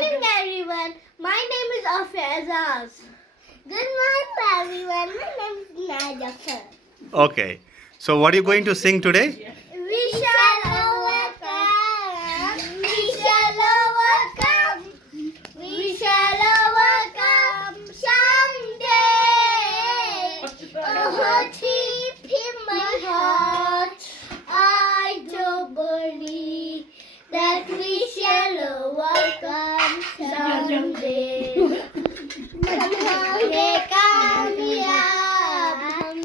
morning, everyone. My name is Aafiya. Good morning, everyone. My name is Innaya, sir. Okay. So what are you going to sing today? We shall overcome. We shall overcome. We shall overcome someday. Oh, deep in my heart, I do believe that we shall overcome someday. हम होंगे कामयाब, हम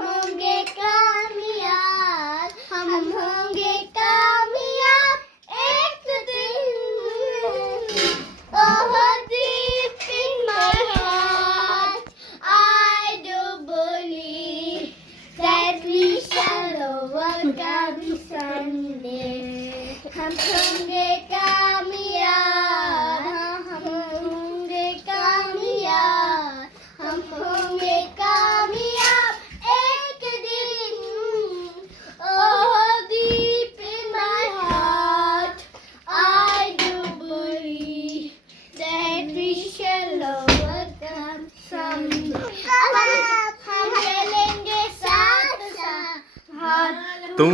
होंगे कामयाब, हम होंगे कामयाब एक दिन. Oh, deep in my heart, I do believe that we shall overcome someday. हम होंगे कामयाब, हम होंगे कामयाब, हम होंगे कामयाब एक दिन. Oh, deep in my heart, I do believe that we shall overcome someday. हम चलेंगे साथ साथ हाथ तुम